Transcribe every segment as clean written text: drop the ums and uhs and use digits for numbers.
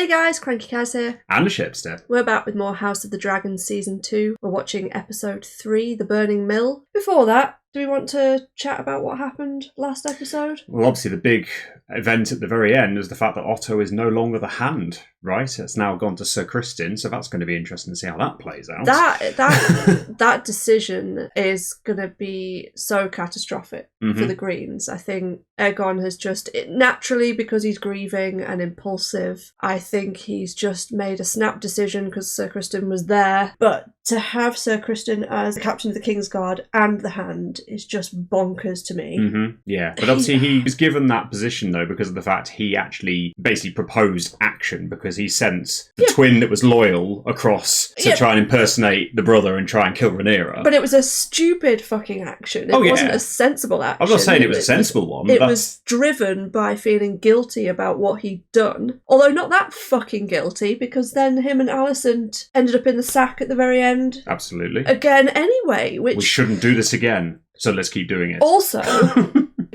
Hey guys, crankycaz here. And thesherbster. We're back with more House of the Dragon Season 2. We're watching Episode 3, The Burning Mill. Before that, do we want to chat about what happened last episode? Well, obviously the big event at the very end is the fact that Otto is no longer the Hand, right? It's now gone to Sir Criston, so that's going to be interesting to see how that plays out. That decision is going to be so catastrophic for the Greens. I think Aegon has just, naturally because he's grieving and impulsive, I think he's just made a snap decision because Sir Criston was there. But to have Sir Criston as the captain of the Kingsguard and the Hand is just bonkers to me. Yeah, but obviously he was given that position though because of the fact he actually basically proposed action because he sent the twin that was loyal across to try and impersonate the brother and try and kill Rhaenyra. But it was a stupid fucking action. It wasn't a sensible action. I'm not saying it was a sensible one. It was driven by feeling guilty about what he'd done. Although not that fucking guilty, because then him and Alicent ended up in the sack at the very end. Absolutely. Again anyway, which... We shouldn't do this again, so let's keep doing it. Also...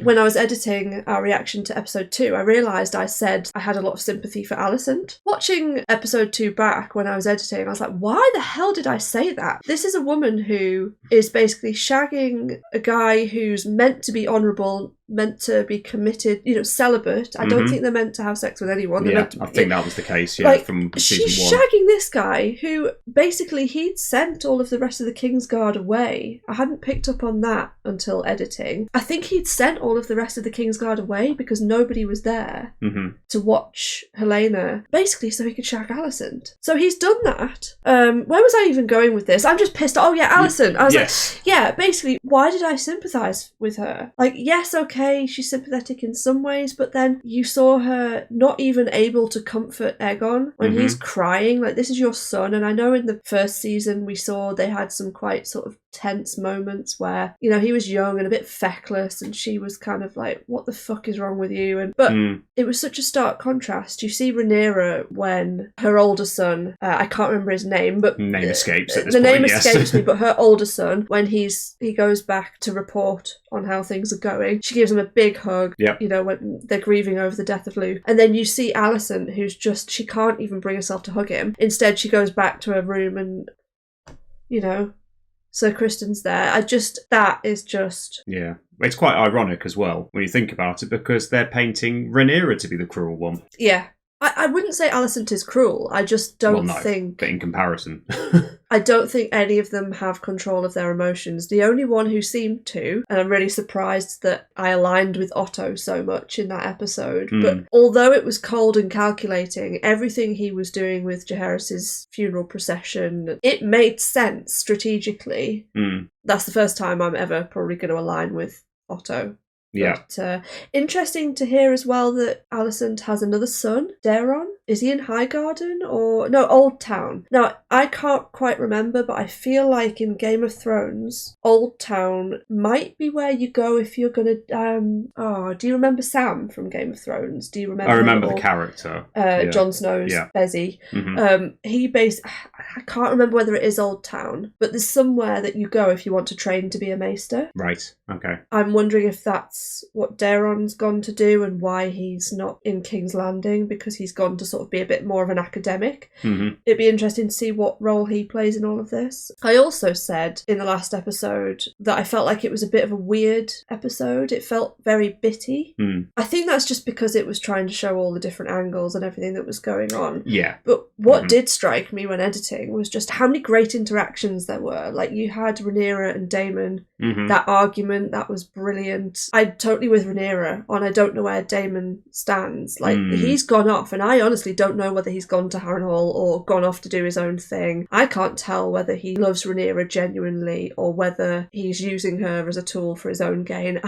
When I was editing our reaction to episode 2, I realised I said I had a lot of sympathy for Alicent. Watching episode 2 back when I was editing, I was like, why the hell did I say that? This is a woman who is basically shagging a guy who's meant to be honourable, meant to be committed, celibate. I don't think they're meant to have sex with anyone. I think that was the case, from season 1. She's shagging this guy who basically he'd sent all of the rest of the Kingsguard away. I hadn't picked up on that until editing. I think he'd sent all of the rest of the Kingsguard away because nobody was there to watch Helena, basically so he could shag Alicent. So he's done that. Where was I even going with this? I'm just pissed. Oh yeah, Alicent. I was like, basically, why did I sympathise with her? Like, yes, okay, she's sympathetic in some ways, but then you saw her not even able to comfort Aegon when he's crying. Like, this is your son. And I know in the first season we saw they had some quite sort of tense moments where, he was young and a bit feckless and she was kind of like, what the fuck is wrong with you? But it was such a stark contrast. You see Rhaenyra when her older son, I can't remember his name, but name escapes at this the point, name escapes me, but her older son, when he goes back to report on how things are going, she gives him a big hug, when they're grieving over the death of Luke. And then you see Alicent, who's just, she can't even bring herself to hug him. Instead, she goes back to her room and, Sir Criston's there. That is just... Yeah. It's quite ironic as well, when you think about it, because they're painting Rhaenyra to be the cruel one. Yeah. I wouldn't say Alicent is cruel. I just don't think... But in comparison... I don't think any of them have control of their emotions. The only one who seemed to, and I'm really surprised that I aligned with Otto so much in that episode, but although it was cold and calculating, everything he was doing with Jaehaerys's funeral procession, it made sense strategically. That's the first time I'm ever probably going to align with Otto. Yeah. But, interesting to hear as well that Alicent has another son, Daeron. Is he in Highgarden or... No, Old Town. Now, I can't quite remember, but I feel like in Game of Thrones, Old Town might be where you go if you're going to... do you remember Sam from Game of Thrones? Do you remember... I remember the character. Jon Snow's Bezzy. I can't remember whether it is Old Town, but there's somewhere that you go if you want to train to be a maester. Right, okay. I'm wondering if that's what Daeron's gone to do and why he's not in King's Landing, because he's gone to sort of be a bit more of an academic. It'd be interesting to see what role he plays in all of this. I also said in the last episode that I felt like it was a bit of a weird episode. It felt very bitty. I think that's just because it was trying to show all the different angles and everything that was going on. Yeah. But what did strike me when editing was just how many great interactions there were. Like, you had Rhaenyra and Daemon, that argument, that was brilliant. I'm totally with Rhaenyra on I don't know where Daemon stands. Like, he's gone off, and I honestly don't know whether he's gone to Harrenhal or gone off to do his own thing. I can't tell whether he loves Rhaenyra genuinely or whether he's using her as a tool for his own gain.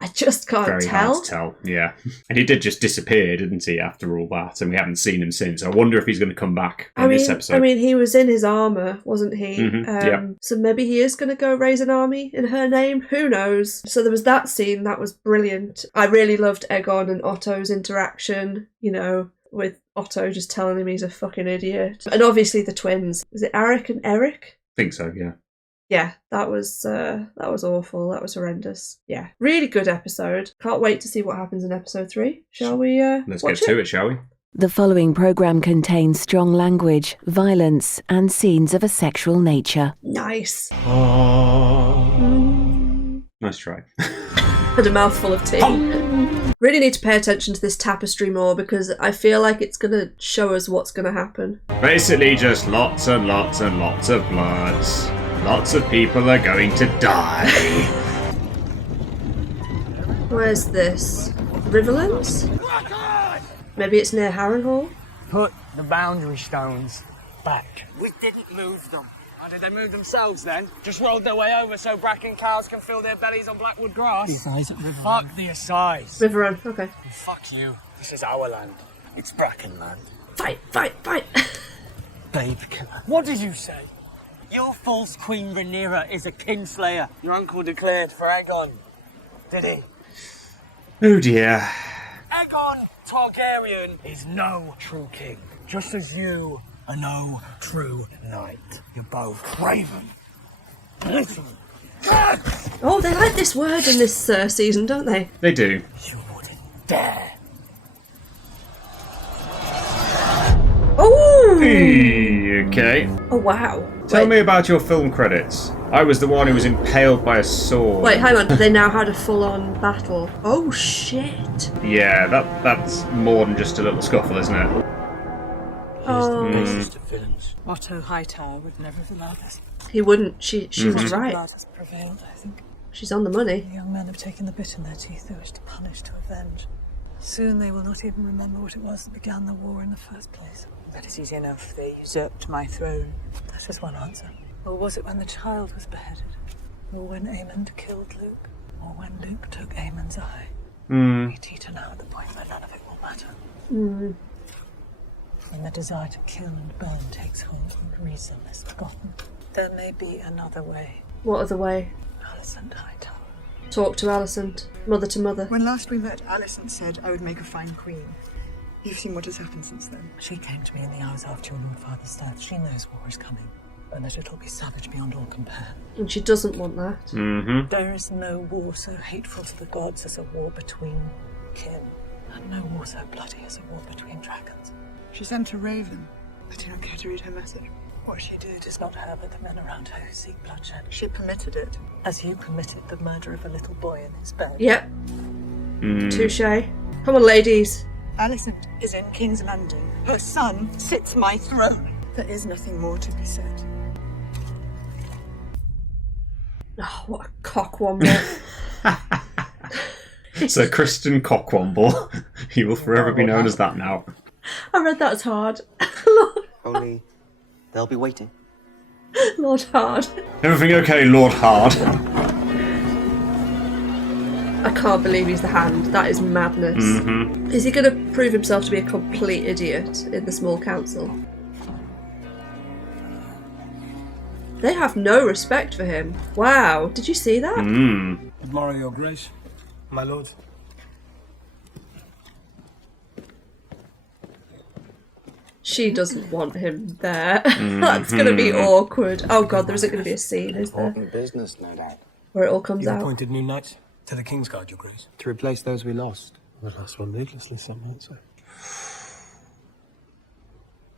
I just can't Very tell. Hard to tell, yeah. And he did just disappear, didn't he, after all that? And we haven't seen him since. I wonder if he's going to come back in this episode. I mean, he was in his armour, wasn't he? So maybe he is going to go raise an army in her name. Who knows? So there was that scene. That was brilliant. I really loved Aegon and Otto's interaction, with Otto just telling him he's a fucking idiot. And obviously the twins. Is it Arik and Eric? I think so, yeah. Yeah, that was awful. That was horrendous. Yeah, really good episode. Can't wait to see what happens in episode 3. Shall we Let's get to it, shall we? The following program contains strong language, violence, and scenes of a sexual nature. Nice. Nice try. And a mouthful of tea. Really need to pay attention to this tapestry more because I feel like it's going to show us what's going to happen. Basically just lots and lots and lots of blood. Lots of people are going to die. Where's this? Riverlands? Maybe it's near Harrenhal? Put the boundary stones back. We didn't move them. How did they move themselves then? Just rolled their way over so bracken cows can fill their bellies on blackwood grass. The assize at Riverrun. Fuck the assize. Riverrun, okay. Fuck you. This is our land. It's bracken land. Fight, fight, fight. Babe killer. What did you say? Your false Queen Rhaenyra is a kinslayer. Your uncle declared for Aegon. Did he? Oh dear. Aegon Targaryen is no true king. Just as you are no true knight. You're both craven. Listen. Oh, they like this word in this season, don't they? They do. You wouldn't dare. Oh! Okay. Oh, wow. Tell me about your film credits. I was the one who was impaled by a sword. Wait, hang on. They now had a full-on battle. Oh, shit. Yeah, that's more than just a little scuffle, isn't it? Oh. Basis to films. Otto Hightower would never have allowed this. He wouldn't. She was right. Blood has prevailed, I think. She's on the money. The young men have taken the bit in their teeth they wish to punish, to avenge. Soon they will not even remember what it was that began the war in the first place. That is easy enough. They usurped my throne. That is one answer. Or was it when the child was beheaded? Or when Aemond killed Luke? Or when Luke took Aemon's eye? We teeter now at the point where none of it will matter. When the desire to kill and burn takes hold and reason is forgotten. There may be another way. What other way? Alicent Hightower. Talk to Alicent. Mother to mother. When last we met, Alicent said I would make a fine queen. You've seen what has happened since then. She came to me in the hours after your Lord Father's death. She knows war is coming, and that it'll be savage beyond all compare. And she doesn't want that. There is no war so hateful to the gods as a war between kin, and no war so bloody as a war between dragons. She sent a raven. I do not care to read her message. What she did is not her, but the men around her who seek bloodshed. She permitted it. As you permitted the murder of a little boy in his bed. Yep. Touche. Come on, ladies. Alicent is in King's Landing. Her son sits my throne. There is nothing more to be said. Oh, what a cockwomble. Sir Kristen Cockwomble. He will forever be known as that now. I read that as hard. Only they'll be waiting. Lord Hard. Everything okay, Lord Hard? I can't believe he's the Hand. That is madness. Is he going to prove himself to be a complete idiot in the small council? They have no respect for him. Wow, did you see that? Good morning, Your Grace. My lord. She doesn't want him there. That's going to be awkward. Oh god, there isn't going to be a scene, is there? Important business, no doubt. Where it all comes You out. appointed new knights to the Kingsguard, Your Grace. To replace those we lost. The last one needlessly, some might say.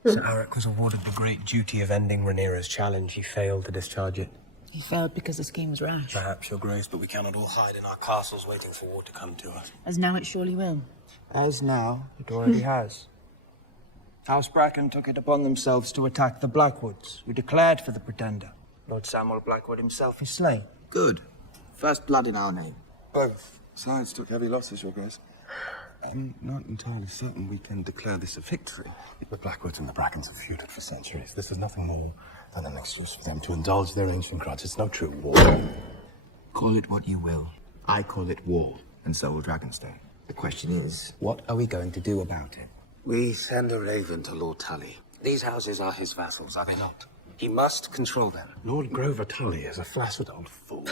Sir Alaric was awarded the great duty of ending Rhaenyra's challenge. He failed to discharge it. He failed because the scheme was rash. Perhaps, Your Grace, but we cannot all hide in our castles waiting for war to come to us. As now it surely will. As now, it already has. House Bracken took it upon themselves to attack the Blackwoods, who declared for the Pretender. Lord Samuel Blackwood himself is slain. Good. First blood in our name. Both sides took heavy losses, Your Grace. I'm not entirely certain we can declare this a victory. The Blackwoods and the Brackens have feuded for centuries. This is nothing more than an excuse for them to indulge their ancient grudge. It's no true war. Call it what you will. I call it war, and so will Dragonstone. The question is, what are we going to do about it? We send a raven to Lord Tully. These houses are his vassals, are they not? He must control them. Lord Grover Tully is a flaccid old fool.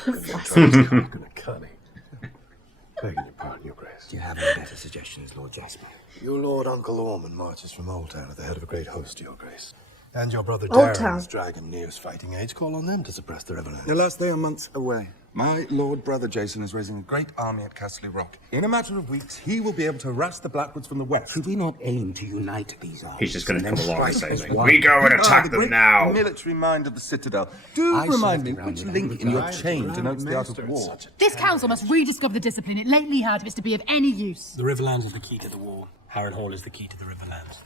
Begging your pardon, Your Grace. Do you have any better suggestions, Lord Jayskull? Your Lord Uncle Ormond marches from Oldtown at the head of a great host, Your Grace. And your brother Old Darren Town. is dragging Near's fighting age. Call on them to suppress the Riverlands. The last they are months away. My lord brother Jason is raising a great army at Castle Rock. In a matter of weeks, he will be able to harass the Blackwoods from the west. Should we not aim to unite these armies? He's just going to come along and say, as one? we go and attack the them great now. military mind of the Citadel. Do I remind me served around which the link in your Land. chain denotes the art of war. This council must rediscover the discipline it lately had if it's to be of any use. The Riverlands is the key to the war. Harrenhal is the key to the Riverlands.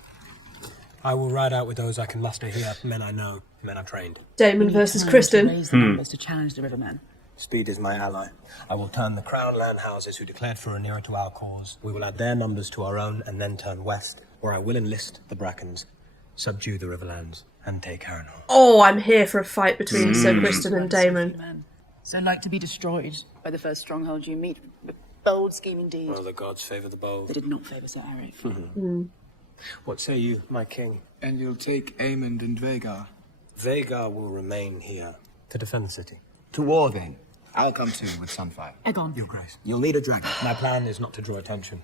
I will ride out with those I can muster here, men I know, men I've trained. Damon versus Kristen. Raise the numbers to challenge the Rivermen. Speed is my ally. I will turn the Crown land houses who declared for Rhaenyra to our cause. We will add their numbers to our own and then turn west, where I will enlist the Brackens, subdue the Riverlands, and take Harrenhal. Oh, I'm here for a fight between Sir Kristen and Damon. So like to be destroyed by the first stronghold you meet. Bold scheme indeed. Well, the gods favour the bold. They did not favour Sir Eric. What say you, my king? And you'll take Aemond and Vhagar. Vhagar will remain here to defend the city. To war, then. I'll come too with Sunfire. Egon. Your Grace. You'll need a dragon. My plan is not to draw attention.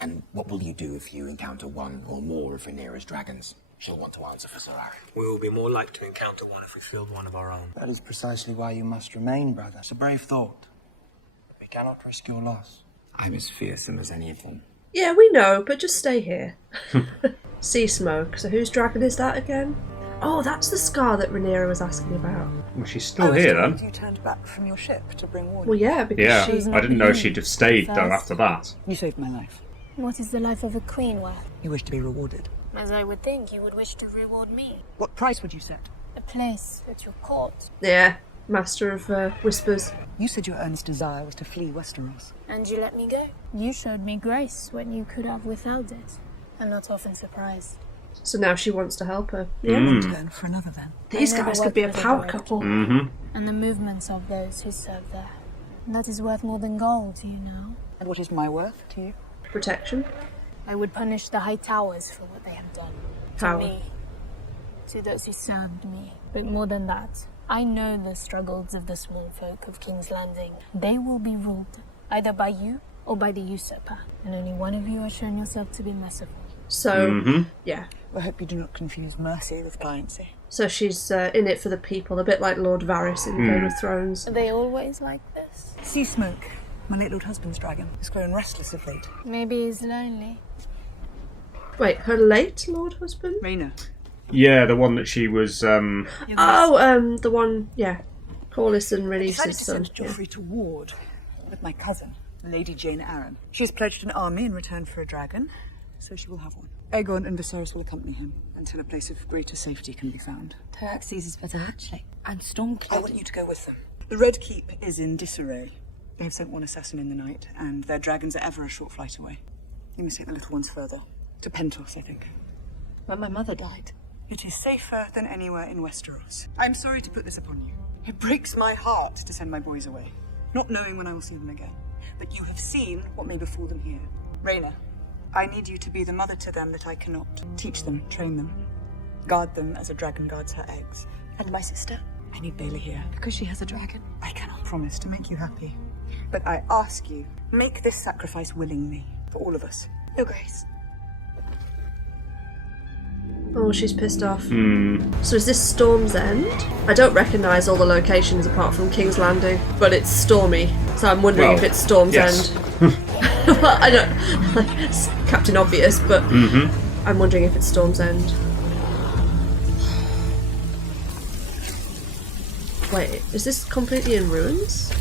And what will you do if you encounter one or more of Rhaenyra's dragons? She'll want to answer for Sir Eric. We will be more likely to encounter one if we field one of our own. That is precisely why you must remain, brother. It's a brave thought. We cannot risk your loss. I'm as fearsome as any of them. Yeah, we know, but just stay here. Sea smoke. So whose dragon is that again? Oh, that's the Scar that Rhaenyra was asking about. Well, she's still here then. You turned back from your ship to bring warning. Well, yeah, because Yeah, she's I didn't know she'd have stayed though after that. You saved my life. What is the life of a queen worth? You wish to be rewarded. As I would think, you would wish to reward me. What price would you set? A place at your court. Yeah, Master of Whispers. You said your earnest desire was to flee Westeros. And you let me go. You showed me grace when you could have withheld it. I'm not often surprised. So now she wants to help her. Yeah. Turn for another then. These guys could be a power couple. And the movements of those who serve there. That is worth more than gold, you know. And what is my worth to you? Protection. I would punish the High Towers for what they have done. Power. To me. To those who served me. But more than that, I know the struggles of the small folk of King's Landing. They will be ruled either by you or by the usurper. And only one of you has shown yourself to be merciful. So, yeah. I hope you do not confuse mercy with pliancy. So she's in it for the people, a bit like Lord Varys in Game of Thrones. Are they always like this? Sea Smoke, my late lord husband's dragon, has grown restless of late. Maybe he's lonely. Wait, her late Lord husband? Rhaena. Yeah, the one that she was. The one, yeah. Corlys and I Rhaenys' decided to son. send Joffrey to ward with my cousin, Lady Jane Arryn. She has pledged an army in return for a dragon, so she will have one. Aegon and Viserys will accompany him until a place of greater safety can be found. Tyraxes is better hatchling and Stormcloud. I want you to go with them. The Red Keep is in disarray. They have sent one assassin in the night, and their dragons are ever a short flight away. You must take the little ones further. To Pentos, I think. When my mother died. It is safer than anywhere in Westeros. I'm sorry to put this upon you. It breaks my heart to send my boys away, not knowing when I will see them again. But you have seen what may befall them here. Rhaena, I need you to be the mother to them that I cannot. Teach them, train them, guard them as a dragon guards her eggs. And my sister? I need Bailey here. Because she has a dragon. I cannot promise to make you happy. But I ask you, make this sacrifice willingly, for all of us. Your Grace. Oh, she's pissed off. So is this Storm's End? I don't recognise all the locations apart from King's Landing, but it's stormy, so I'm wondering if it's Storm's End. Well, I don't... It's Captain Obvious, but I'm wondering if it's Storm's End. Wait, is this completely in ruins?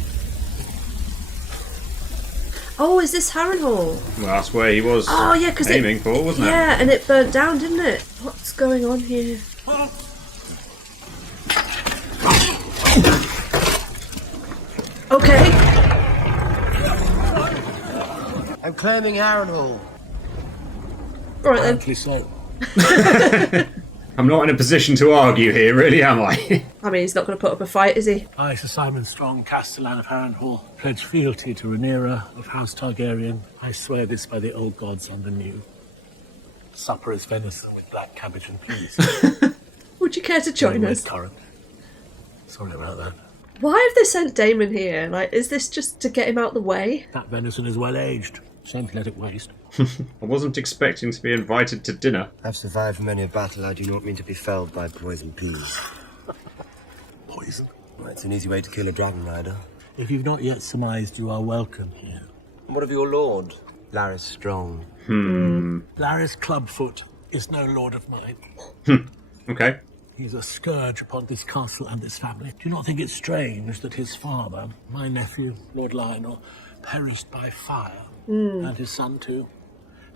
Oh, is this Harrenhal? Well, that's where he was aiming for, wasn't it? Yeah, and it burnt down, didn't it? What's going on here? Okay. I'm claiming Harrenhal. Right then. Aptly so. I'm not in a position to argue here, really, am I? I mean, he's not going to put up a fight, is he? I, Sir Simon Strong, Castellan of Harrenhal, pledge fealty to Rhaenyra of House Targaryen. I swear this by the old gods and the new. Supper is venison with black cabbage and peas. Would you care to join us? Current. Sorry about that. Why have they sent Daemon here? Like, is this just to get him out the way? That venison is well aged. Shan't let it waste. I wasn't expecting to be invited to dinner. I've survived many a battle. I do not mean to be felled by poison peas. Poison? Well, it's an easy way to kill a dragon rider. If you've not yet surmised, you are welcome here. What of your lord? Laris Strong. Laris Clubfoot is no lord of mine. Okay. He's a scourge upon this castle and this family. Do you not think it strange that his father, my nephew, Lord Lionel, perished by fire, and his son too,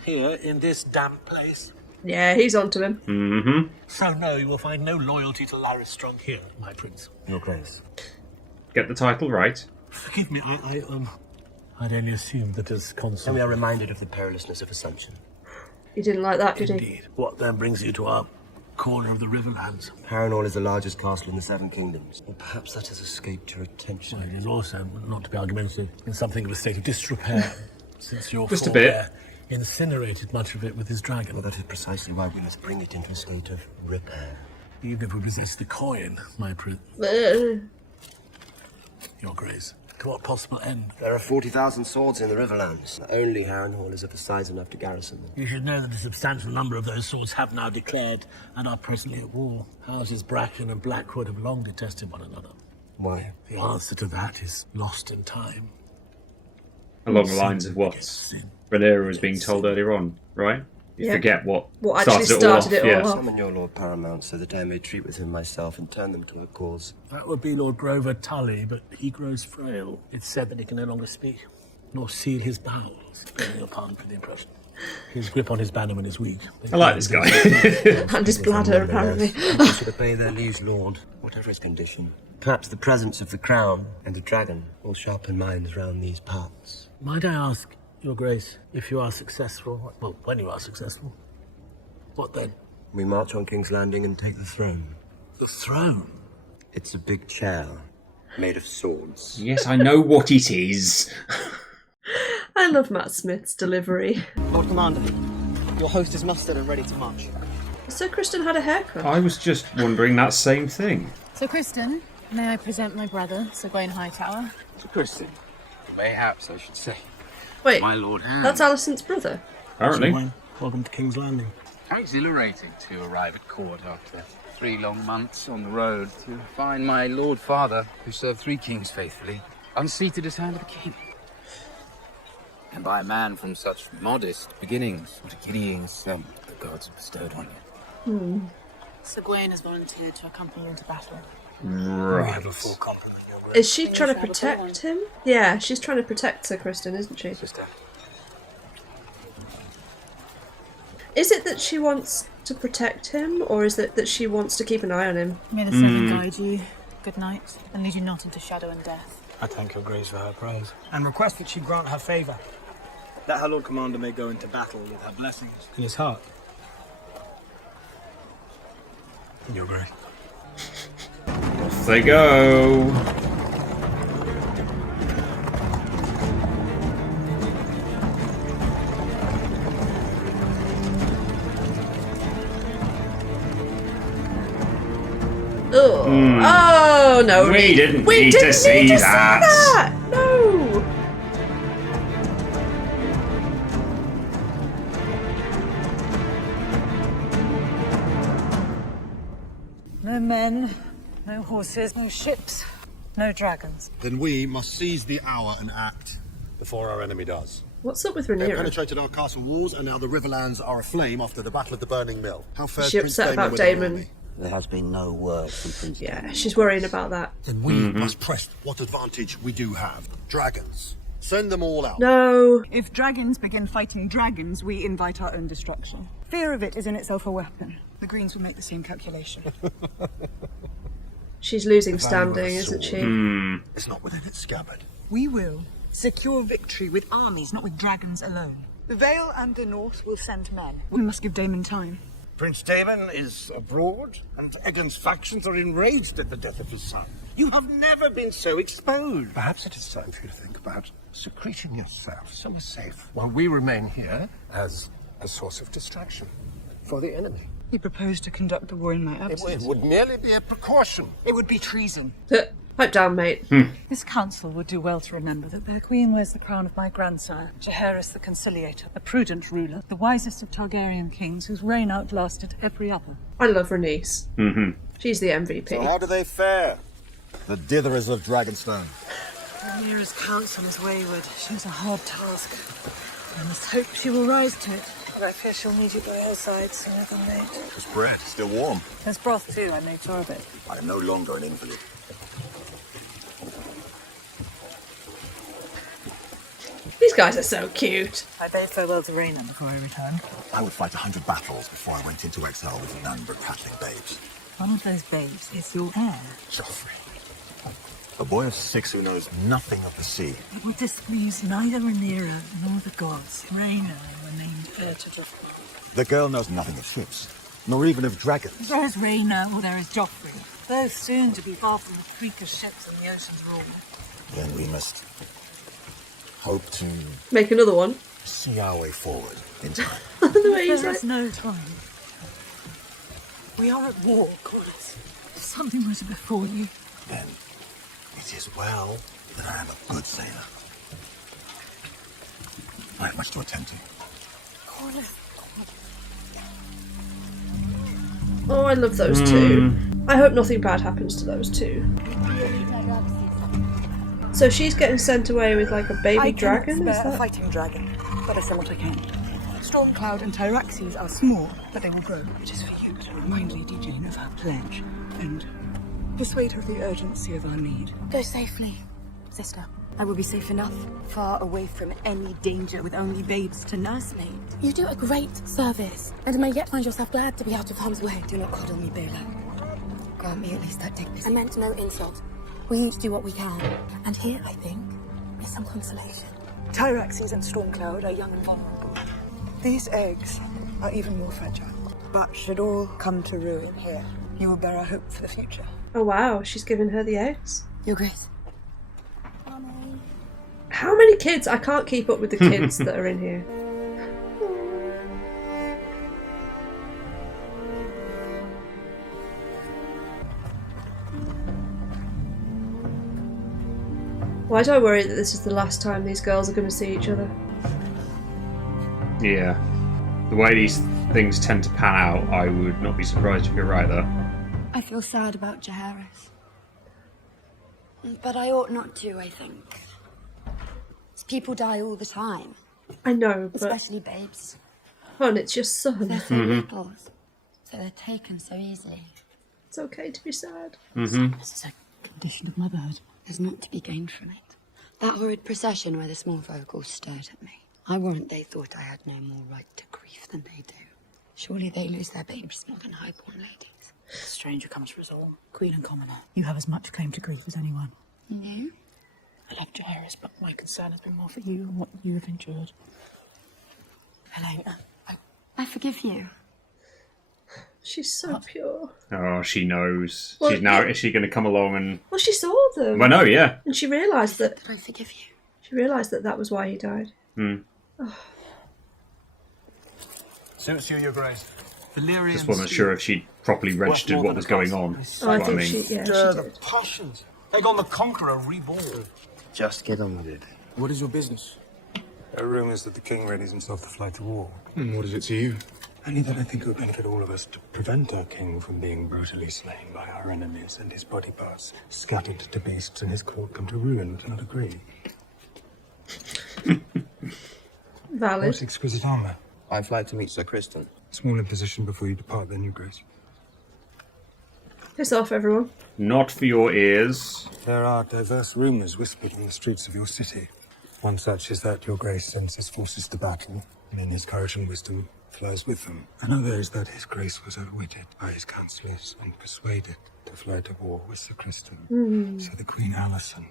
here in this damp place? Yeah, he's onto him. Mm-hmm. So no, you will find no loyalty to Laris Strong here, my prince. Your grace. Get the title right. Forgive me, I'd only assumed that as consul. And we are reminded of the perilousness of Assumption. He didn't like that, did he? Indeed. What then brings you to our corner of the Riverlands? Harrenhal is the largest castle in the Seven Kingdoms. Or perhaps that has escaped your attention. Well, it is also, not to be argumentative, in something of a state of disrepair, since your Just a bit. forebear incinerated much of it with his dragon. Well, that is precisely why we must bring it into a state of repair. Even if we possess the coin, my prince. Your grace. To what possible end? There are 40,000 swords in the Riverlands. Only Harrenhal is of a size enough to garrison them. You should know that a substantial number of those swords have now declared and are presently at war. Houses Bracken and Blackwood have long detested one another. Why? The answer to that is lost in time. Along the lines of what Rhaenyra was being told earlier on, right? You forget what actually started it all off. Summon your Lord Paramount so that I may treat with him myself and turn them to our cause. That would be Lord Grover Tully, but he grows frail. It's said that he can no longer speak, nor seal his bowels. Begging your pardon for the impression. His grip on his bannerman is weak. I like this guy. And his bladder, apparently. They should obey their liege lord, whatever his condition. Perhaps the presence of the crown and the dragon will sharpen minds round these parts. Might I ask, Your Grace, if you are successful, well, when you are successful, what then? We march on King's Landing and take the throne. The throne? It's a big chair, made of swords. Yes, I know what it is. I love Matt Smith's delivery. Lord Commander, your host is mustered and ready to march. So Kristen had a haircut. I was just wondering that same thing. So, Kristen, may I present my brother, Sir Gawain Hightower? To Kristen. Mayhaps, I should say. Wait, my Lord Hand. that's Alison's brother? Apparently. Welcome to King's Landing. How exhilarating to arrive at court after 3 long months on the road to find my Lord Father, who served 3 kings faithfully, unseated as Hand of the King. And by a man from such modest beginnings, what a giddying sum the gods have bestowed on you. Sir Gawain has volunteered to accompany you into battle. Right. Is she trying to protect him? Yeah, she's trying to protect Sir Kristen, isn't she? Is it that she wants to protect him, or is it that she wants to keep an eye on him? May the Seven guide you. Good night, and lead you not into shadow and death. I thank your grace for her praise. And request that she grant her favour, that her Lord Commander may go into battle with her blessings. In his heart. Your grace. Off they go. Oh no! We didn't need to see that. No. No men, no horses, no ships, no dragons. Then we must seize the hour and act before our enemy does. What's up with They Rhaenyra? penetrated our castle walls, and now the Riverlands are aflame after the Battle of the Burning Mill. How fares Is she Prince upset Daemon about with our Daemon? army? There has been no word from Prince Yeah, she's worrying about that. Then we must press what advantage we do have. Dragons. Send them all out. No. If dragons begin fighting dragons, we invite our own destruction. Fear of it is in itself a weapon. The Greens will make the same calculation. She's losing standing, isn't she? It's not within its scabbard. We will secure victory with armies, not with dragons alone. The Vale and the North will send men. We must give Daemon time. Prince Daemon is abroad, and Aegon's factions are enraged at the death of his son. You have never been so exposed. Perhaps it is time for you to think about secreting yourself somewhere safe, while we remain here as a source of distraction for the enemy. He proposed to conduct the war in my absence. It would merely be a precaution. It would be treason. Pipe down, mate. This council would do well to remember that their queen wears the crown of my grandsire, Jaehaerys the Conciliator, a prudent ruler, the wisest of Targaryen kings whose reign outlasted every other. I love Rhaenys. She's the MVP. So how do they fare? The dithers of Dragonstone. Rhaenyra's counsel is wayward. She has a hard task. I must hope she will rise to it. But I fear she'll need you by her side sooner than late. This bread, still warm. There's broth too, I made sure of it. I am no longer an invalid. These guys are so cute. I bade farewell to Rhaena before I returned. I would fight 100 battles before I went into exile with none but prattling babes. One of those babes is your heir. Joffrey. A boy of 6 who knows nothing of the sea. It would displease neither Rhaenyra nor the gods. Rhaena remained heir to Joffrey. The girl knows nothing of ships, nor even of dragons. There is Rhaena or there is Joffrey. Both soon to be far from the creak of ships and the ocean's roar. Then we must hope to make another one. See our way forward in time. The way there is no time. We are at war, Corlys. If something were to befall you, then it is well that I am a good sailor. I have much to attend to. Corlys. Oh, I love those two. I hope nothing bad happens to those two. So she's getting sent away with like a baby dragon? Is that a fighting dragon? But I send what I can. Stormcloud and Tyraxes are small, but they will grow. It is for you to remind Lady Jane of her pledge and persuade her of the urgency of our need. Go safely, sister. I will be safe enough, far away from any danger, with only babes to nurse me. You do a great service, and may yet find yourself glad to be out of harm's way. Do not coddle me, Bela. Grant me at least that dignity. I meant no insult. We need to do what we can. And here, I think, is some consolation. Tyraxes and Stormcloud are young and vulnerable. These eggs are even more fragile. But should all come to ruin here, you will bear a hope for the future. Oh wow, she's giving her the eggs. Your Grace. How many kids? I can't keep up with the kids that are in here. Why do I worry that this is the last time these girls are going to see each other? Yeah. The way these things tend to pan out, I would not be surprised if you're right there. I feel sad about Jaehaerys. But I ought not to, I think. People die all the time. I know, but... especially babes. Hon, it's your son. They're so little, so they're taken so easily. It's okay to be sad. This is a condition of motherhood. There's not to be gained from it. That horrid procession where the small folk all stared at me. I warrant they thought I had no more right to grief than they do. Surely they lose their babes more than highborn ladies. The stranger comes for us all. Queen and commoner. You have as much claim to grief as anyone. You? I love Jaehaerys, but my concern has been more for you and what you have endured. Helena, I forgive you. She's so pure. Oh, she knows. Well, Is she going to come along and... Well, she saw them. Well, no, yeah. And she realised that... I forgive you. She realised that that was why he died. Oh. Suits you, Your Grace. Valyrian Just wasn't sure if she'd properly registered what was going on. Oh, I think she did. The passions. Aegon the Conqueror reborn. Just get on with it. What is your business? There are rumours that the king readies himself to fly to war. And what is it to you? Only that I think it would benefit all of us to prevent our king from being brutally slain by our enemies and his body parts scattered to beasts and his court come to ruin. We cannot agree. Valid. What exquisite armour. I fly to meet Sir Criston. Small imposition before you depart, then, Your Grace. Piss off, everyone. Not for your ears. There are diverse rumours whispered in the streets of your city. One such is that Your Grace sends his forces to battle, and in his courage and wisdom flies with them. Another is that his Grace was outwitted by his counsellors and persuaded to fly to war with Sir Criston, so the Queen Alicent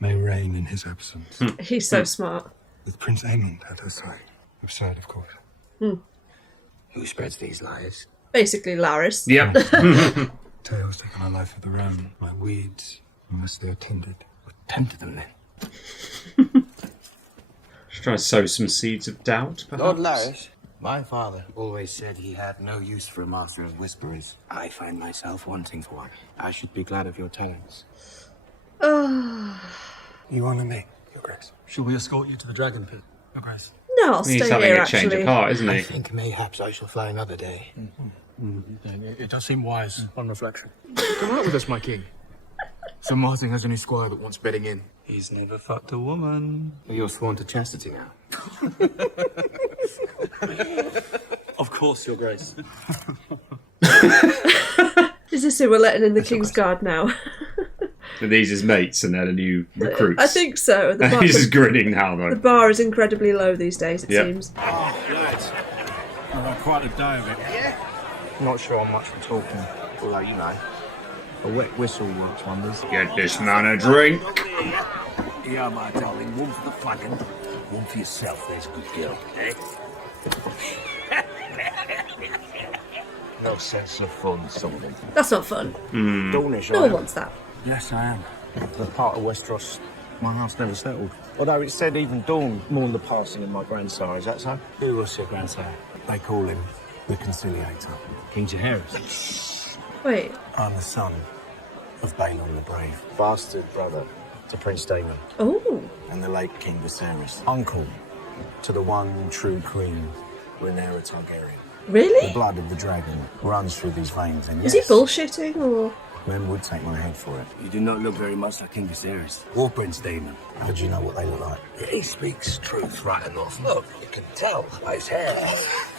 may reign in his absence. He's so smart. With Prince Aemond at her side. Absurd, of course. Who spreads these lies? Basically, Laris. Yep. Tales taken our life of the realm, like weeds, unless they are tended. Or tend to them then. Just trying to sow some seeds of doubt, perhaps? Lord Laris, my father always said he had no use for a master of whisperers. I find myself wanting for one. I should be glad of your talents. You honour me, Your Grace. Shall we escort you to the dragon pit, Your Grace? No, I'll He's stay having here, a change actually. of heart, isn't I he? think mayhaps I shall fly another day. It does seem wise on reflection. Come out with us, my king. Sir Martin has a new squire that wants bedding in. He's never fucked a woman. You're sworn to chastity now. Of course, Your Grace. Is this who we're letting in the King's Guard now? Are these his mates and they're the new recruits? I think so. The bar, He's just grinning now, though. the bar is incredibly low these days, it Yep. seems. Oh, lads. I've had quite a day of it. Yeah? Not sure I'm much for talking. Although, you know, a wet whistle works wonders. Get this man a drink. Yeah, my darling. One for the flagon, one for yourself. There's a good girl. Eh? No sense of fun, something. That's not fun. Dornish, No I one am. wants that. Yes, I am. The part of Westeros my heart's never settled. Although it said even Dawn mourned the passing of my grandsire. Is that so? Who was your grandsire? They call him the Conciliator. King Jaehaerys. Wait. I'm the son of Balon the Brave. Bastard brother to Prince Daemon. Oh. And the late King Viserys. Uncle to the one true queen, Rhaenyra Targaryen. Really? The blood of the dragon runs through these veins, and Is yes, he bullshitting or? men would take my head for it. You do not look very much like King Viserys or Prince Daemon. How do you know what they look like? He speaks truth right enough. Look, you can tell by his hair.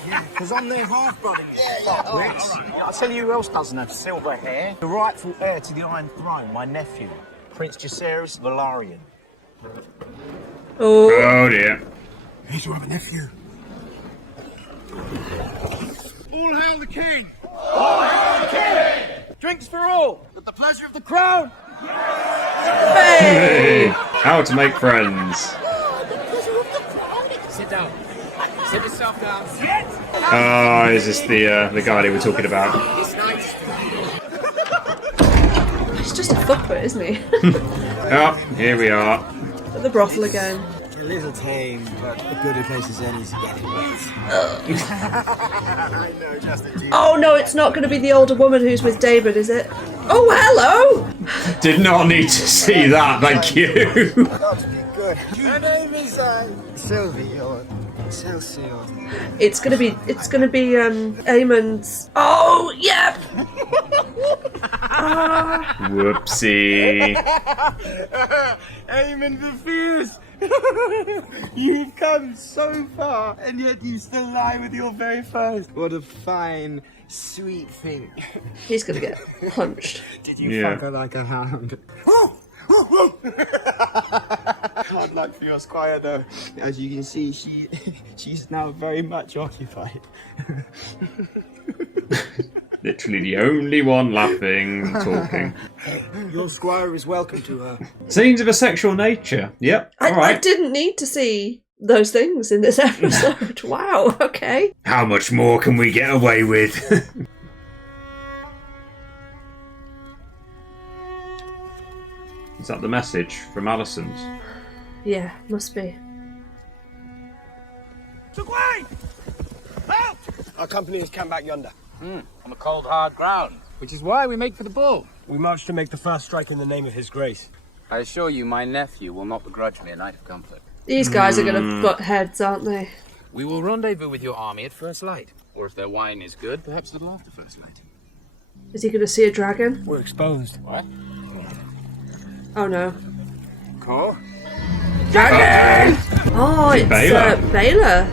Yeah, because I'm their half-brother. I'll tell you who else doesn't have silver hair. The rightful heir to the Iron Throne, my nephew, Prince Jaehaerys Velaryon. Oh. Oh dear. Here's your other nephew. All hail the king! All hail the king! Drinks for all, with the pleasure of the crown. Hey! How to make friends. Sit down. Sit yourself down. Oh, is this the guy they were talking about? He's just a fuckwit, isn't he? Oh, here we are. At the brothel again. A little tame, but a good place as any to get it Oh no, it's not going to be the older woman who's with David, is it? Oh, hello! Did not need to see that, thank you. Good. Her name is Sylvie or Celsior. It's gonna be Aemon's. Oh, yep. Whoopsie. Aemon the Fierce! You've come so far, and yet you still lie with your very first. What a fine, sweet thing. He's gonna get punched. Did you fuck her like a hound? Hard luck for your squire, though. As you can see, she's now very much occupied. Literally the only one laughing, talking. Your squire is welcome to her. Scenes of a sexual nature. Yep. I Alright. didn't need to see those things in this episode. Wow, okay. How much more can we get away with? Is that the message from Alison's? Yeah, must be. Away! Out! Our company has come back yonder. On the cold, hard ground, which is why we make for the bull. We march to make the first strike in the name of His Grace. I assure you, my nephew will not begrudge me a night of comfort. These guys are gonna butt heads, aren't they? We will rendezvous with your army at first light. Or if their wine is good, perhaps a little after first light. Is he gonna see a dragon? We're exposed. What? Oh no. Cool. Dragon! Oh, it's Baylor. Baylor.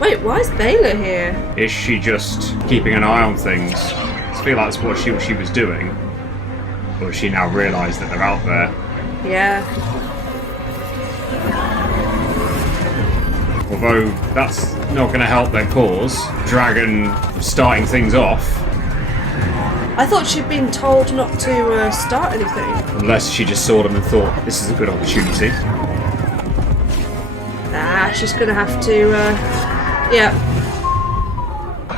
Wait, why is Baylor here? Is she just keeping an eye on things? I feel like that's what she was doing. Or has she now realised that they're out there? Yeah. Although that's not going to help their cause. Dragon starting things off. I thought she'd been told not to start anything. Unless she just saw them and thought, this is a good opportunity. Ah, she's gonna have to, yeah.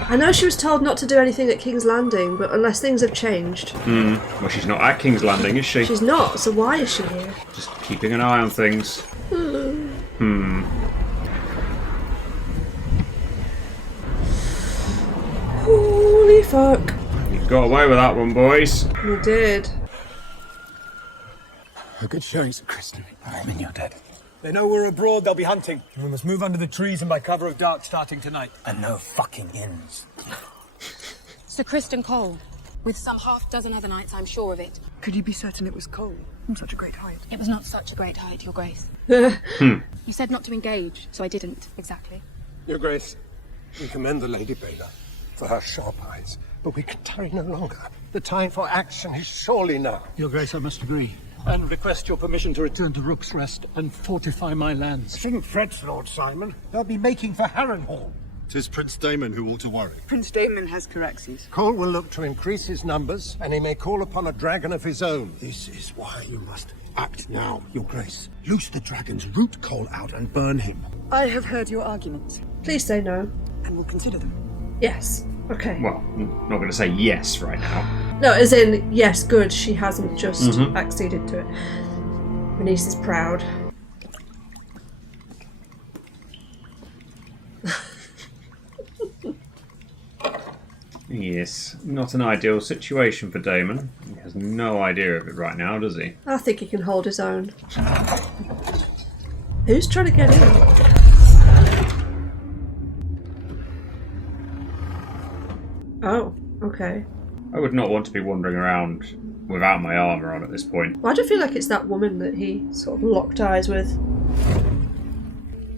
I know she was told not to do anything at King's Landing, but unless things have changed. Well, she's not at King's Landing, is she? She's not, so why is she here? Just keeping an eye on things. Holy fuck. You got away with that one, boys. We did. I could show you, Sir Kristen. I mean, you're dead. They know we're abroad, they'll be hunting. We must move under the trees and by cover of dark starting tonight. And no fucking inns. Sir Kristen Cole. With some half-dozen other knights, I'm sure of it. Could you be certain it was Cole from such a great height? It was not such a great height, Your Grace. You said not to engage, so I didn't, exactly. Your Grace, we commend the Lady Baylor for her sharp eyes, but we can tarry no longer. The time for action is surely now. Your Grace, I must agree. And request your permission to return to Rook's Rest and fortify my lands. Shouldn't fret, Lord Simon. They'll be making for Harrenhal. 'Tis Prince Damon who ought to worry. Prince Damon has Caraxes. Cole will look to increase his numbers, and he may call upon a dragon of his own. This is why you must act now, Your Grace. Loose the dragons, root Cole out, and burn him. I have heard your arguments. Please say no. And will consider them. Yes. Okay. Well, I'm not going to say yes right now. No, as in, yes, good. She hasn't just acceded to it. My niece is proud. Yes, not an ideal situation for Damon. He has no idea of it right now, does he? I think he can hold his own. Who's trying to get in? Oh, okay. I would not want to be wandering around without my armour on at this point. Why do I feel like it's that woman that he sort of locked eyes with?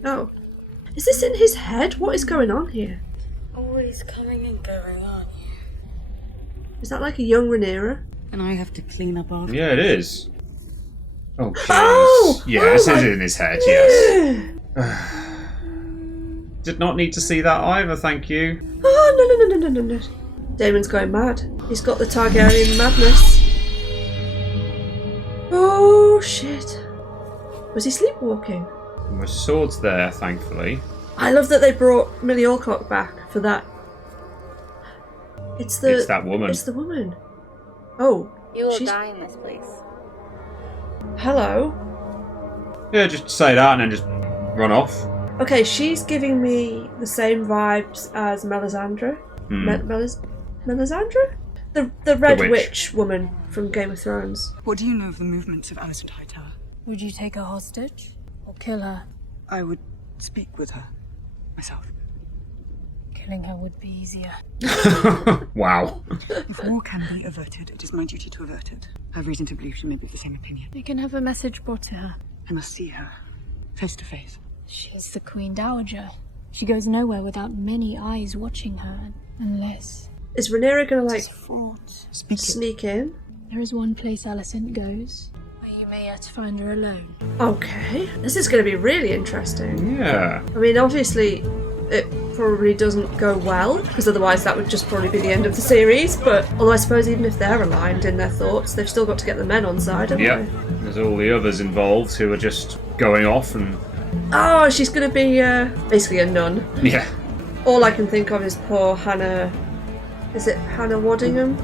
Oh. Is this in his head? What is going on here? Always coming and going, aren't you? Is that like a young Rhaenyra? And I have to clean up after. Yeah, it is. Oh, jeez. Oh! Yeah, Oh this my- is in his head, yes. Did not need to see that either, thank you. Oh, no. Damon's going mad. He's got the Targaryen madness. Oh, shit. Was he sleepwalking? My sword's there, thankfully. I love that they brought Millie Alcock back for that. It's that woman. It's the woman. Oh. You will die in this place. Hello. Yeah, just say that and then just run off. Okay, she's giving me the same vibes as Melisandre. Melisandre? The Red witch. Witch woman from Game of Thrones. What do you know of the movements of Alicent Hightower? Would you take her hostage? Or kill her? I would speak with her myself. Killing her would be easier. Wow. If war can be averted, it is my duty to avert it. I have reason to believe she may be of the same opinion. You can have a message brought to her. I must see her, face to face. She's the Queen Dowager. She goes nowhere without many eyes watching her, unless... Is Rhaenyra gonna, like, Speak sneak in? There is one place Alicent goes, where you may yet find her alone. Okay. This is gonna be really interesting. Yeah. I mean, obviously, it probably doesn't go well, because otherwise that would just probably be the end of the series, but although I suppose even if they're aligned in their thoughts, they've still got to get the men on side, haven't Yep. they? There's all the others involved who are just going off and... Oh, she's gonna be, basically a nun. Yeah. All I can think of is poor Hannah... Is it Hannah Waddingham?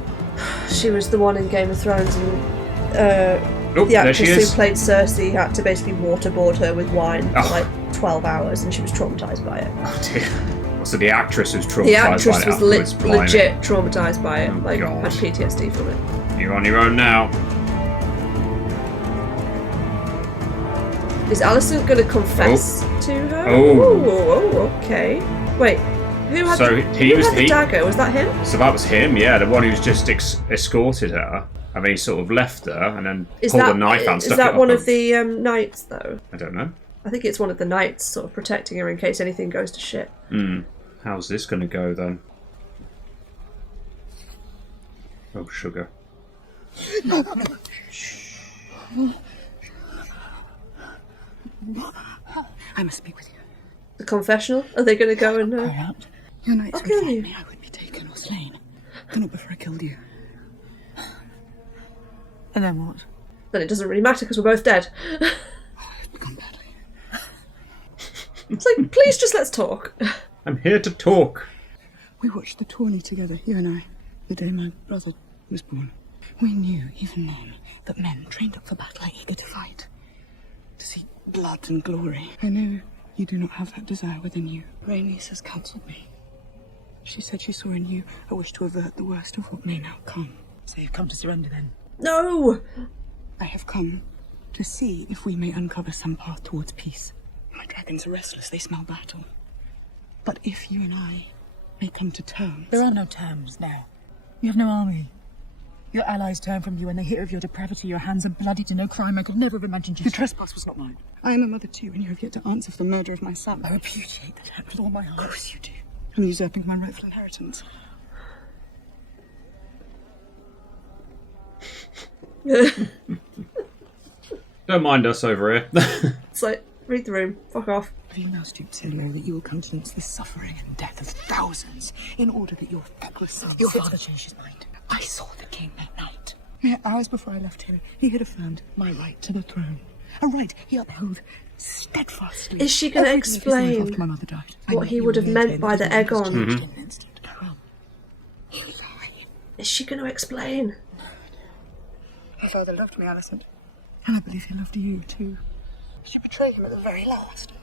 She was the one in Game of Thrones, and Oh, the there she actress is. who played Cersei had to basically waterboard her with wine for Oh. like 12 hours, and she was traumatised by it. Oh dear. So the actress was traumatised The actress by it was afterwards. Blimey. legit traumatised by it, Oh, like God. had PTSD from it. You're on your own now. Is Alicent going to confess to her? Oh. Okay. Wait, who had, So the, he who was had the dagger? Was that him? So that was him, yeah, the one who's just escorted her. I mean, he sort of left her and then pulled the knife out and stuck is that it up one her- of the knights, though? I don't know. I think it's one of the knights sort of protecting her in case anything goes to shit. How's this going to go then? Oh, sugar. I must speak with you. The confessional? Are they going to go and... Your knights I'll would kill find you. me, I would be taken or slain. But not before I killed you. And then what? Then it doesn't really matter because we're both dead. It's like, please just let's talk. I'm here to talk. We watched the tourney together, you and I, the day my brother was born. We knew, even then, that men trained up for battle are eager to fight. To see blood and glory. I know you do not have that desire within you. Rhaenys has counselled me. She said she saw in you a wish to avert the worst of what may now come. So you've come to surrender then? No! I have come to see if we may uncover some path towards peace. My dragons are restless, they smell battle. But if you and I may come to terms... There are no terms now. You have no army. Your allies turn from you when they hear of your depravity. Your hands are bloody to no crime I could never have imagined you. The trespass was not mine. I am a mother too, and you have yet to answer for the murder of my son. I repudiate that with all my heart. Of course you do. I'm usurping my rightful inheritance. Don't mind us over here. It's like, read the room. Fuck off. Have you now stooped so low that you will countenance the suffering and death of thousands in order that your feckless son... Your father changed his mind. I saw the king that night. Mere hours before I left him, he had affirmed my right to the throne. A right he upheld steadfastly. Is she going to explain after my mother died. what he would have meant by the egg on? Mm-hmm. Is she going to explain? My father loved me, Alicent. And I believe he loved you too. But you betrayed him at the very last.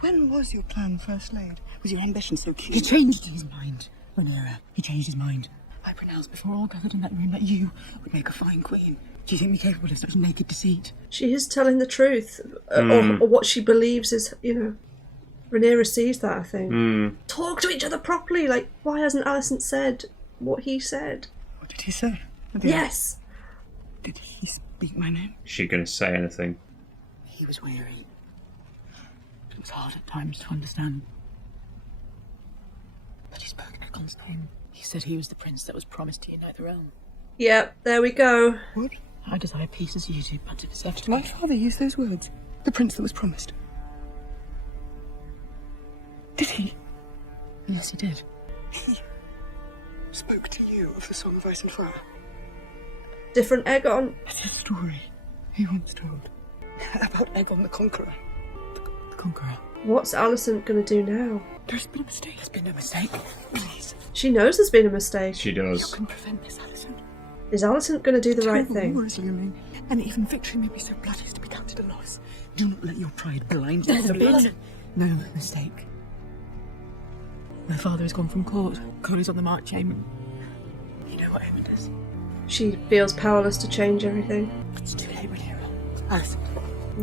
When was your plan first laid? Was your ambition so keen? He changed his mind, Rhaenyra. He changed his mind. I pronounced before all gathered in that room that you would make a fine queen. Do you think me capable of such naked deceit? She is telling the truth. Or what she believes is, Rhaenyra sees that, I think. Talk to each other properly. Like, why hasn't Alicent said what he said? What did he say? Yes. Did he speak my name? Is she going to say anything? He was weary. It was hard at times to understand. But he spoke Aegon's name. He said he was the prince that was promised to unite the realm. Yep, there we go. What? I desire peace as you do, but if it's left to My me... father used those words. The prince that was promised. Did he? Yes, he did. He spoke to you of the Song of Ice and Fire. Different Aegon. It's a story he once told. About Aegon the Conqueror. The Conqueror. What's Alicent going to do now? There's been a mistake. There's been no mistake. Please. She knows there's been a mistake. She does. You can prevent this, Alicent. Is Alicent going to do the right thing? War is looming, and even victory may be so bloody as to be counted a loss. Do not let your pride blind you. There's been no mistake. My father has gone from court. Corey's on the march, Aemon. You know what Aemon is. She feels powerless to change everything. It's too late, Rhaenyra. Alicent.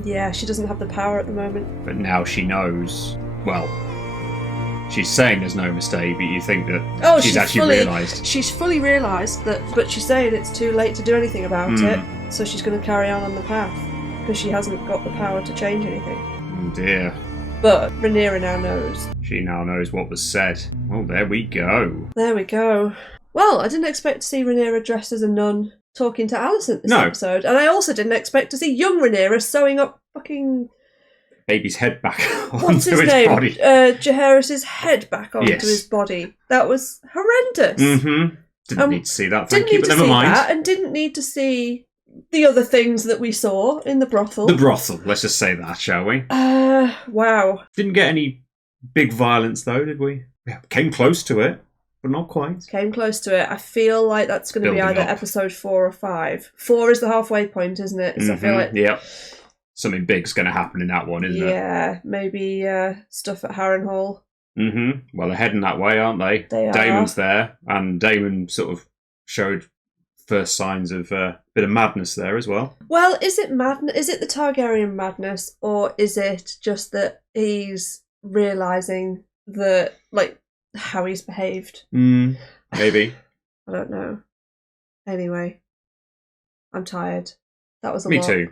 Yeah, she doesn't have the power at the moment. But now she knows. Well, she's saying there's no mistake, but you think that she's actually realised. She's fully realised that, but she's saying it's too late to do anything about it, so she's going to carry on the path, because she hasn't got the power to change anything. Oh dear. But Rhaenyra now knows. She now knows what was said. Well, there we go. There we go. Well, I didn't expect to see Rhaenyra dressed as a nun talking to Alicent this episode, and I also didn't expect to see young Rhaenyra sewing up fucking... baby's head back What's onto his his name? body. Jaehaerys' head back onto Yes. his body. That was horrendous. Didn't need to see that, thank Didn't you, need but to never see mind. that, and didn't need to see the other things that we saw in the brothel. The brothel, let's just say that, shall we? Wow. Didn't get any big violence, though, did we? Yeah, came close to it, but not quite. Came close to it. I feel like that's going to be Building either up. episode 4 or 5. 4 is the halfway point, isn't it? So I feel like... Yep. Something big's going to happen in that one, isn't it? Yeah, maybe stuff at Harrenhal. Well, they're heading that way, aren't they? They are. Daemon's there, and Daemon sort of showed first signs of a bit of madness there as well. Well, is it madness? Is it the Targaryen madness, or is it just that he's realising that, like, how he's behaved? Maybe. I don't know. Anyway, I'm tired. That was a Me lot. too.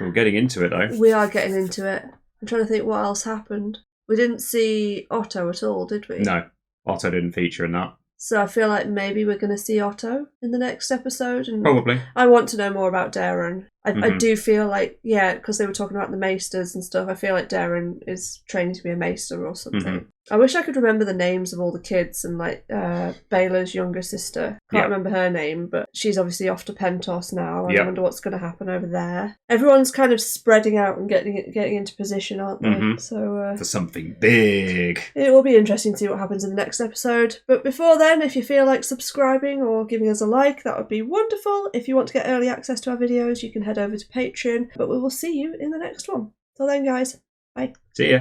We're getting into it, though. We are getting into it. I'm trying to think what else happened. We didn't see Otto at all, did we? No, Otto didn't feature in that. So I feel like maybe we're going to see Otto in the next episode. And Probably. I want to know more about Darren. I Mhm. do feel like, because they were talking about the maesters and stuff, I feel like Darren is training to be a maester or something. Mhm. I wish I could remember the names of all the kids and, like, Baela's younger sister. Can't remember her name, but she's obviously off to Pentos now, and I wonder what's going to happen over there. Everyone's kind of spreading out and getting into position, aren't they? Mhm. So For something big. it will be interesting to see what happens in the next episode. But before then, if you feel like subscribing or giving us a like, that would be wonderful. If you want to get early access to our videos, you can head over to Patreon. But we will see you in the next one. Till then, guys, bye. See ya.